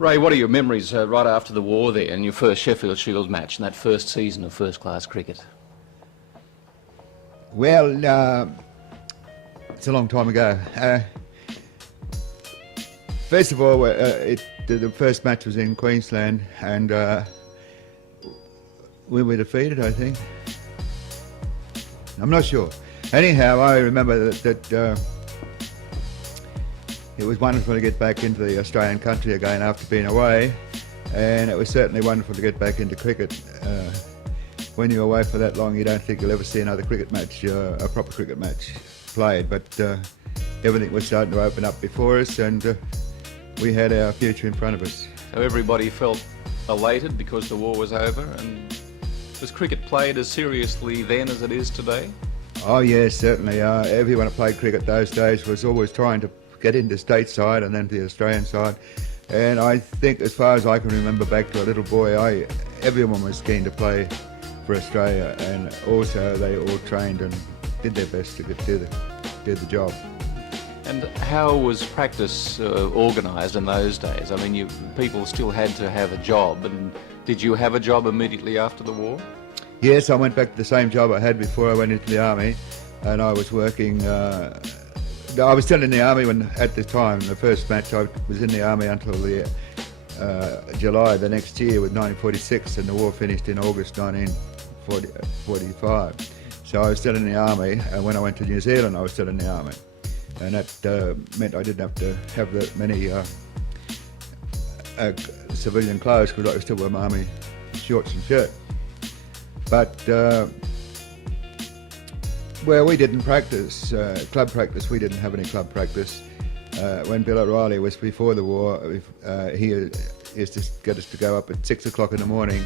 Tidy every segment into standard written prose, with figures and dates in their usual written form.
Ray, what are your memories right after the war there and your first Sheffield Shield match and that first season of first-class cricket? Well, it's a long time ago. First of all, the first match was in Queensland, and we were defeated, I think. I'm not sure. Anyhow, I remember that it was wonderful to get back into the Australian country again after being away, and it was certainly wonderful to get back into cricket. When you're away for that long, you don't think you'll ever see another cricket match, a proper cricket match played, but everything was starting to open up before us, and we had our future in front of us. So everybody felt elated because the war was over, and was cricket played as seriously then as it is today? Oh yes, certainly. Everyone who played cricket those days was always trying to get into stateside and then to the Australian side. And I think, as far as I can remember back to a little boy, everyone was keen to play for Australia, and also they all trained and did their best to do the job. And how was practice organised in those days? I mean, people still had to have a job, and did you have a job immediately after the war? Yes, I went back to the same job I had before I went into the army, and I was working. I was still in the army at the time. The first match, I was in the army until July the next year with 1946, and the war finished in August 1945. So I was still in the army, and when I went to New Zealand, I was still in the army, and that meant I didn't have to have that many civilian clothes because I could still wear my army shorts and shirt. But well, we didn't practice club practice. We didn't have any club practice. When Bill O'Reilly was before the war, he used to get us to go up at 6 o'clock in the morning,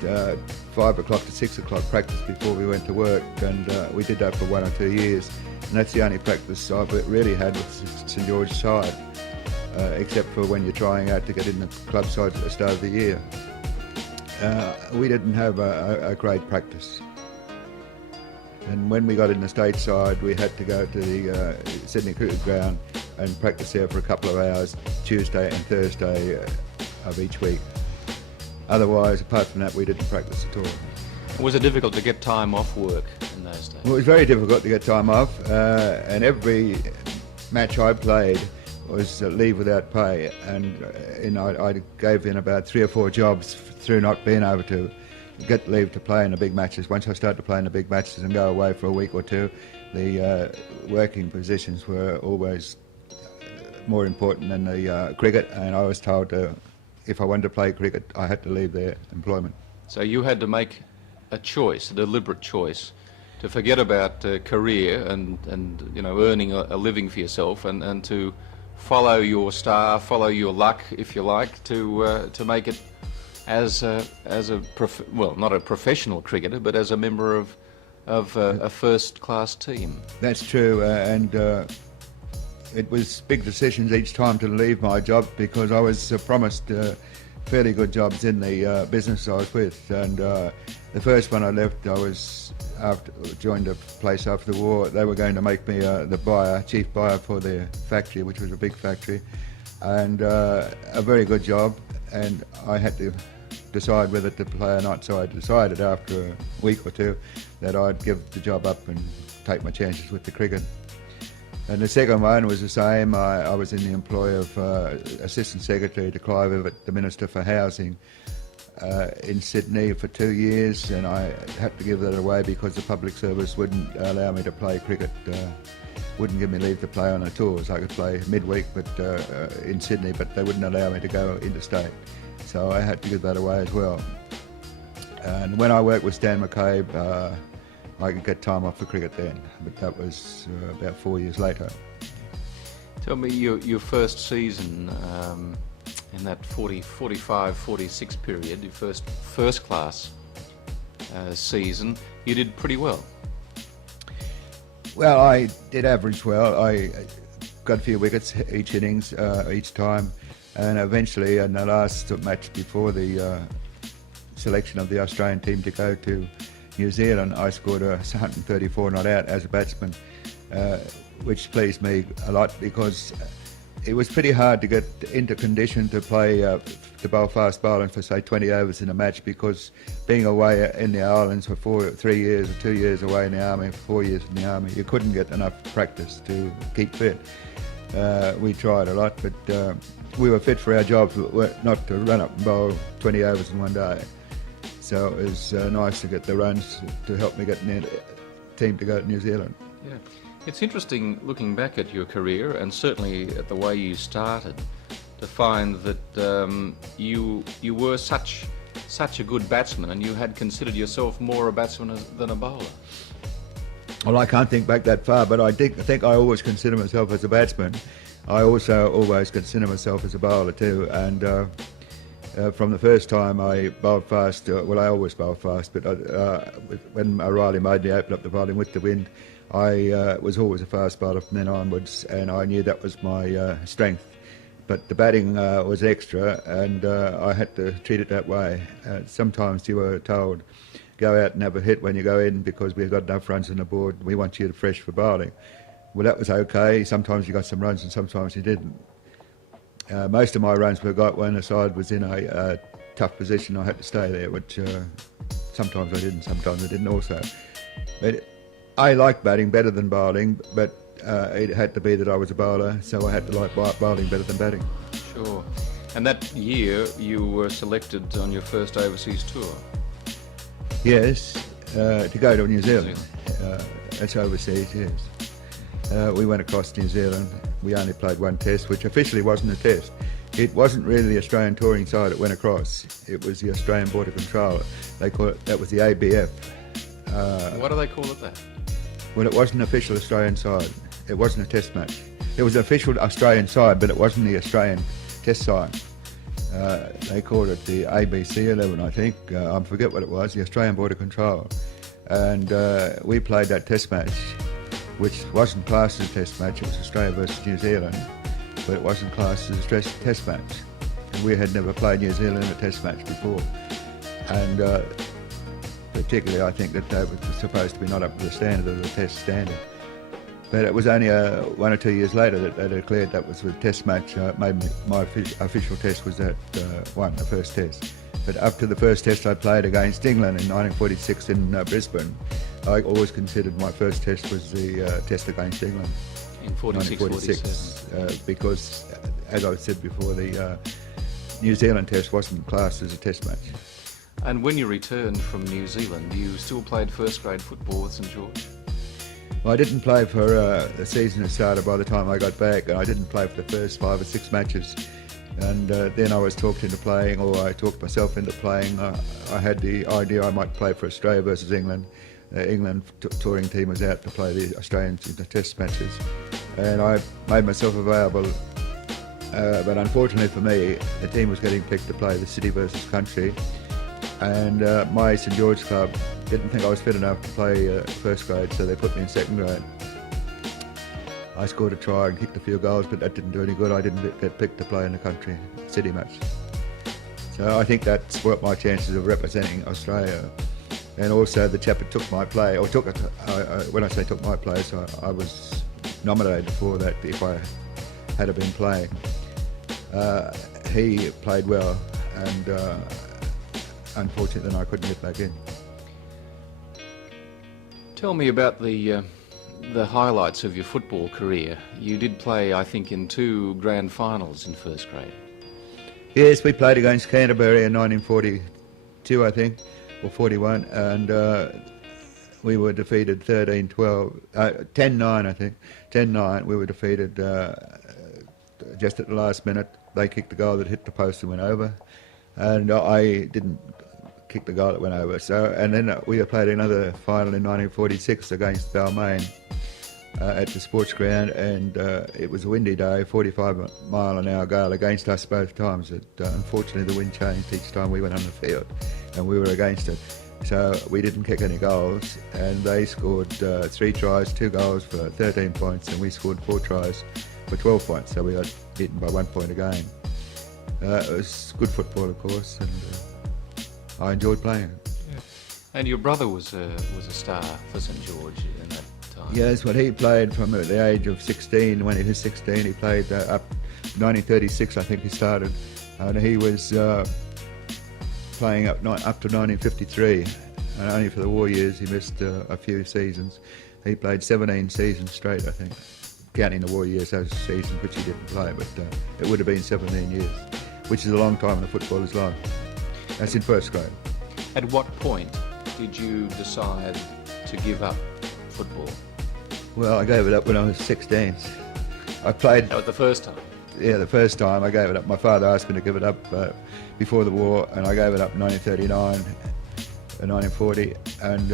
5 o'clock to 6 o'clock practice before we went to work, and we did that for 1 or 2 years. And that's the only practice I've really had with St George's side, except for when you're trying out to get in the club side at the start of the year. We didn't have a great practice. And when we got in the stateside, we had to go to the Sydney Cricket Ground and practice there for a couple of hours, Tuesday and Thursday of each week. Otherwise, apart from that, we didn't practice at all. Was it difficult to get time off work in those days? Well, it was very difficult to get time off, and every match I played was leave without pay, and I gave in about 3 or 4 jobs through not being able to get leave to play in the big matches. Once I started to play in the big matches and go away for a week or two, the working positions were always more important than the cricket, and I was told if I wanted to play cricket, I had to leave their employment. So you had to make a choice, a deliberate choice, to forget about career and earning a living for yourself, and to follow your star, follow your luck, if you like, to make it as not a professional cricketer, but as a member of a first-class team. That's true, and it was big decisions each time to leave my job, because I was promised fairly good jobs in the business I was with, and the first one I left, joined a place after the war. They were going to make me the chief buyer for their factory, which was a big factory, and a very good job, and I had to decide whether to play or not, so I decided after a week or two that I'd give the job up and take my chances with the cricket. And the second one was the same. I was in the employ of Assistant Secretary to Clive Evatt, the Minister for Housing, in Sydney for 2 years, and I had to give that away because the public service wouldn't allow me to play cricket, wouldn't give me leave to play on the tours. I could play midweek in Sydney, but they wouldn't allow me to go interstate. So I had to give that away as well. And when I worked with Stan McCabe, I could get time off for cricket then, but that was about 4 years later. Tell me your first season in that 45, 46 period, your first class season, you did pretty well. Well, I did average well. I got a few wickets each innings, each time, and eventually in the last match before the selection of the Australian team to go to New Zealand, I scored 134 not out as a batsman, which pleased me a lot, because it was pretty hard to get into condition to play to bowl fast bowling for say 20 overs in a match, because being away in the islands for 3 years or 2 years away in the army, 4 years in the army, you couldn't get enough practice to keep fit. We tried a lot, but we were fit for our jobs, not to run up and bowl 20 overs in one day. So it was nice to get the runs to help me get in the team to go to New Zealand. Yeah. It's interesting looking back at your career, and certainly at the way you started, to find that you were such a good batsman, and you had considered yourself more a batsman than a bowler. Well, I can't think back that far, but I think I always consider myself as a batsman. I also always consider myself as a bowler too, and from the first time I bowled fast, well, I always bowled fast, but when O'Reilly made me open up the bowling with the wind, I was always a fast bowler from then onwards, and I knew that was my strength. But the batting was extra, and I had to treat it that way. Sometimes you were told, go out and have a hit when you go in, because we've got enough runs on the board, we want you to fresh for bowling. Well, that was okay. Sometimes you got some runs and sometimes you didn't. Most of my runs were got when the side was in a tough position. I had to stay there, which sometimes I didn't, sometimes I didn't also. But I liked batting better than bowling, but it had to be that I was a bowler, so I had to like bowling better than batting. Sure. And that year you were selected on your first overseas tour. Yes, to go to New Zealand. That's overseas, yes. We went across New Zealand. We only played one test, which officially wasn't a test. It wasn't really the Australian touring side that went across. It was the Australian Border Control. They call it, that was the ABF. Why do they call it that? Well, it wasn't an official Australian side. It wasn't a test match. It was an official Australian side, but it wasn't the Australian test side. They called it the ABC 11, I think. I forget what it was, the Australian Border Control. And we played that test match, which wasn't classed as a test match. It was Australia versus New Zealand, but it wasn't classed as a test match. And we had never played New Zealand in a test match before. And particularly, I think that they were supposed to be not up to the standard of the test standard. But it was only 1 or 2 years later that they declared that was a test match. My official test was that one, the first test. But up to the first test I played against England in 1946 in Brisbane, I always considered my first test was the test against England. In 46, because, as I said before, the New Zealand test wasn't classed as a test match. And when you returned from New Zealand, you still played first grade football with St George? Well, I didn't play for the season had started by the time I got back, and I didn't play for the first 5 or 6 matches. And then I was talked into playing, or I talked myself into playing. I had the idea I might play for Australia versus England. England touring team was out to play the Australians in the test matches, and I made myself available. But unfortunately for me, the team was getting picked to play the city versus country, and my St George club didn't think I was fit enough to play first grade, so they put me in second grade. I scored a try and kicked a few goals, but that didn't do any good. I didn't get picked to play in the country city match. So I think that spoilt my chances of representing Australia. And also the chap that took my play, or took it, when I say took my place, I was nominated for that if I had been playing. He played well, and unfortunately then I couldn't get back in. Tell me about the highlights of your football career. You did play, I think, in 2 grand finals in first grade. Yes, we played against Canterbury in 1942, I think, or 41, and we were defeated 13-12, 10-9, I think, 10-9. We were defeated just at the last minute. They kicked the goal that hit the post and went over, and I didn't kick the goal that went over. So, and then we played another final in 1946 against Balmain at the sports ground, and it was a windy day, 45-mile-an-hour gale against us both times. Unfortunately, the wind changed each time we went on the field, and we were against it. So we didn't kick any goals, and they scored 3 tries, 2 goals for 13 points, and we scored 4 tries for 12 points. So we got beaten by 1 point a game. It was good football, of course, and I enjoyed playing it. Yeah. And your brother was a star for St George in that time. Yes, well, he played from the age of 16. When he was 16, he played up 1936, I think he started, and he was playing up to 1953, and only for the war years he missed a few seasons. He played 17 seasons straight, I think, counting the war years as seasons which he didn't play, but it would have been 17 years, which is a long time in a footballer's life. That's in first grade. At what point did you decide to give up football? Well, I gave it up when I was 16. I played... That was the first time? Yeah, the first time I gave it up. My father asked me to give it up before the war, and I gave it up in 1939 and 1940, and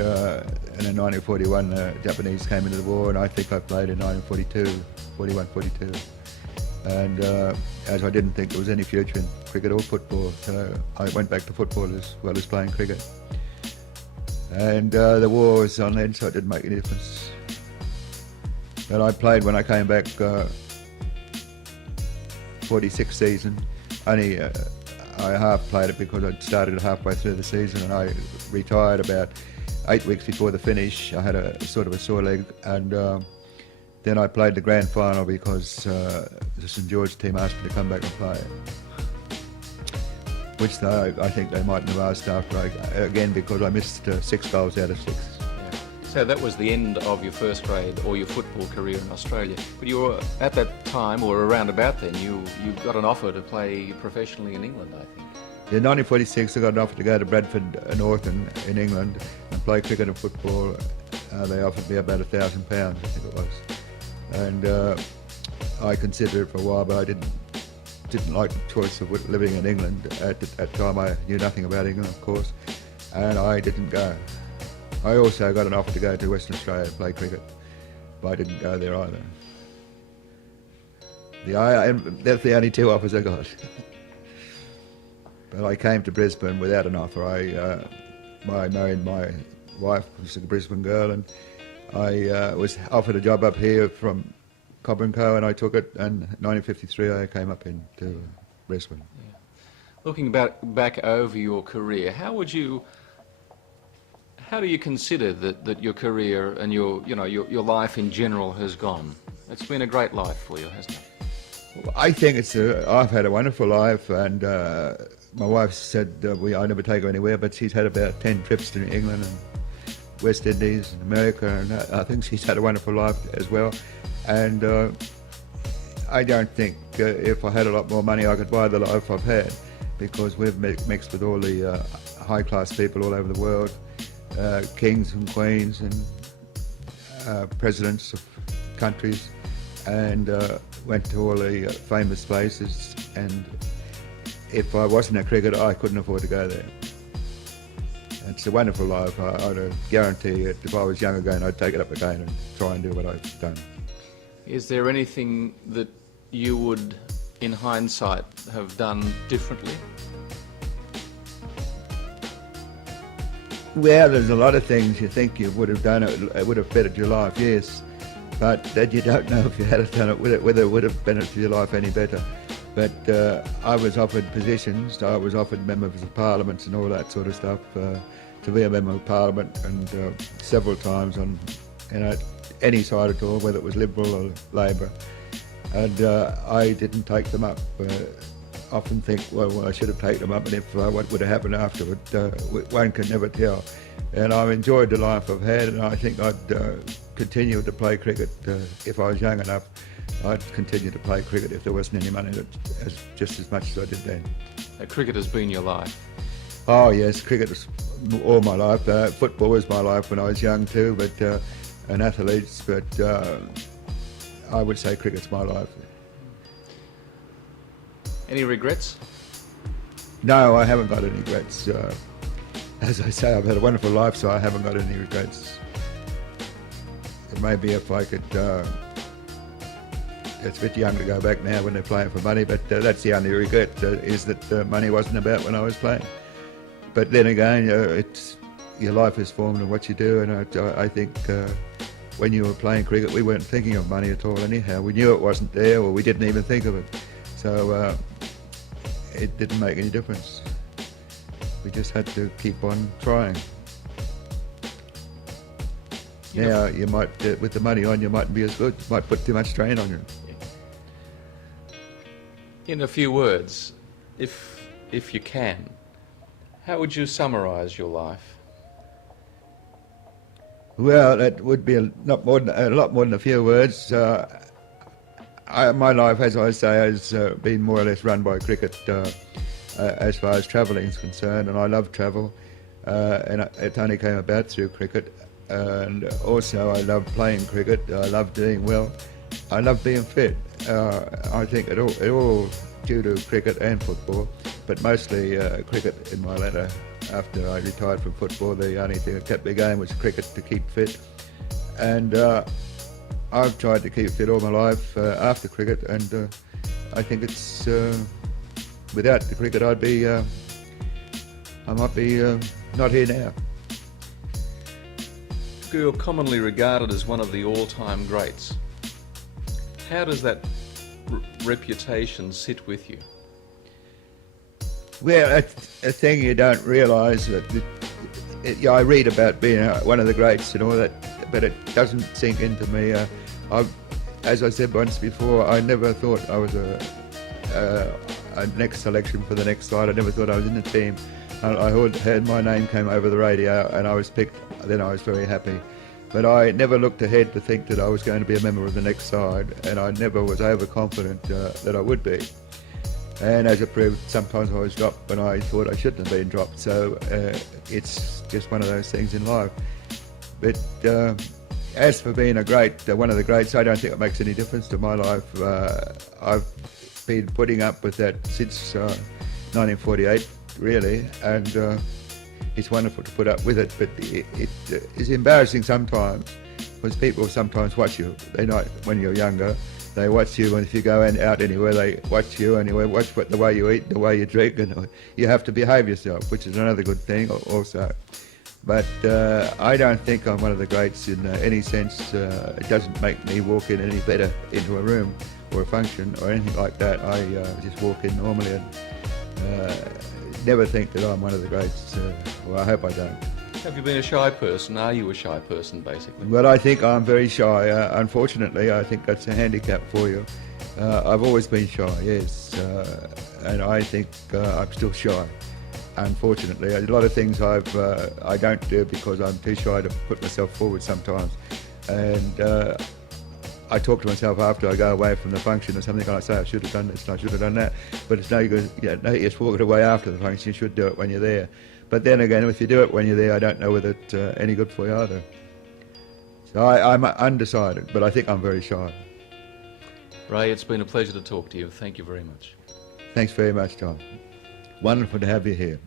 in 1941 the Japanese came into the war, and I think I played in 1942. And as I didn't think there was any future in cricket or football, so I went back to football as well as playing cricket. And the war was on then, so it didn't make any difference. But I played when I came back 46 season. Only I half played it because I'd started halfway through the season, and I retired about 8 weeks before the finish. I had a sort of a sore leg, and then I played the grand final because the St George team asked me to come back and play, which I think they mightn't have asked after again because I missed 6 goals out of 6. Yeah. So that was the end of your first grade or your football career in Australia. But you were, at that time, or around about then, you got an offer to play professionally in England, I think. In 1946 I got an offer to go to Bradford North in England and play cricket and football. They offered me about £1,000, I think it was. And I considered it for a while, but I didn't like the choice of living in England. At that time I knew nothing about England, of course, and I didn't go. I also got an offer to go to Western Australia to play cricket, but I didn't go there either. That's the only 2 offers I got. But I came to Brisbane without an offer. I married my wife, who's a Brisbane girl, and I was offered a job up here from Cobb & Co, and I took it, and in 1953 I came up into Brisbane. Yeah. Looking back over your career, how do you consider that your career and your life in general has gone? It's been a great life for you, hasn't it? Well, I think I've had a wonderful life, and my wife said I never take her anywhere, but she's had about 10 trips to England and West Indies and America, and I think she's had a wonderful life as well. And I don't think if I had a lot more money I could buy the life I've had, because we've mixed with all the high-class people all over the world, kings and queens and presidents of countries, and went to all the famous places, and if I wasn't a cricketer I couldn't afford to go there. It's a wonderful life. I'd guarantee it. If I was young again, I'd take it up again and try and do what I've done. Is there anything that you would, in hindsight, have done differently? Well, there's a lot of things you think you would have done. It would have bettered your life, yes. But then you don't know if you had done it, whether it would have bettered your life any better. But I was offered positions. I was offered members of parliaments and all that sort of stuff, to be a member of parliament, and several times on any side at all, whether it was Liberal or Labor. And I didn't take them up. Often think, well, I should have taken them up, and if what would have happened afterward, one can never tell. And I've enjoyed the life I've had, and I think I'd continue to play cricket if I was young enough. I'd continue to play cricket if there wasn't any money, just as much as I did then. Cricket has been your life? Oh yes, cricket was all my life. Football was my life when I was young too, but and athletes, but I would say cricket's my life. Any regrets? No, I haven't got any regrets. As I say, I've had a wonderful life, so I haven't got any regrets. Maybe if I could... it's a bit young to go back now when they're playing for money, but that's the only regret, is that money wasn't about when I was playing. But then again, your life is formed of what you do, and I think when you were playing cricket, we weren't thinking of money at all anyhow. We knew it wasn't there, or we didn't even think of it. So it didn't make any difference. We just had to keep on trying. Now, you might, with the money on, you mightn't be as good. You might put too much strain on you. In a few words, if you can, how would you summarise your life? Well, it would be a lot more than a few words. My life, as I say, has been more or less run by cricket as far as travelling is concerned, and I love travel, and it only came about through cricket. And also, I love playing cricket. I love doing well. I love being fit. I think it all due to cricket and football, but mostly cricket in my latter. After I retired from football, the only thing that kept me going was cricket to keep fit. And I've tried to keep fit all my life after cricket, and I think it's without the cricket I might be not here now. You're commonly regarded as one of the all-time greats. How does that reputation sit with you? Well, a thing you don't realise that I read about being one of the greats and all that, but it doesn't sink into me. As I said once before, I never thought I was a next selection for the next side. I never thought I was in the team. I heard my name came over the radio and I was picked. Then I was very happy. But I never looked ahead to think that I was going to be a member of the next side, and I never was overconfident that I would be. And as it proved, sometimes I was dropped when I thought I shouldn't have been dropped. So it's just one of those things in life. But as for being a great, one of the greats, I don't think it makes any difference to my life. I've been putting up with that since 1948, really, and it's wonderful to put up with it. But it is embarrassing sometimes, because people sometimes watch you. They know when you're younger. They watch you, and if you go out anywhere, they watch you anyway, watch the way you eat, the way you drink, and you have to behave yourself, which is another good thing also. But I don't think I'm one of the greats in any sense. It doesn't make me walk in any better into a room or a function or anything like that. I just walk in normally and never think that I'm one of the greats. Well, I hope I don't. Have you been a shy person? Are you a shy person, basically? Well, I think I'm very shy. Unfortunately, I think that's a handicap for you. I've always been shy, yes, and I think I'm still shy. Unfortunately, a lot of things I don't do because I'm too shy to put myself forward sometimes. And I talk to myself after I go away from the function or something, and I say I should have done this and I should have done that. But it's no good. No use walking away after the function. You should do it when you're there. But then again, if you do it when you're there, I don't know whether it's any good for you either. So I'm undecided, but I think I'm very shy. Ray, it's been a pleasure to talk to you. Thank you very much. Thanks very much, Tom. Wonderful to have you here.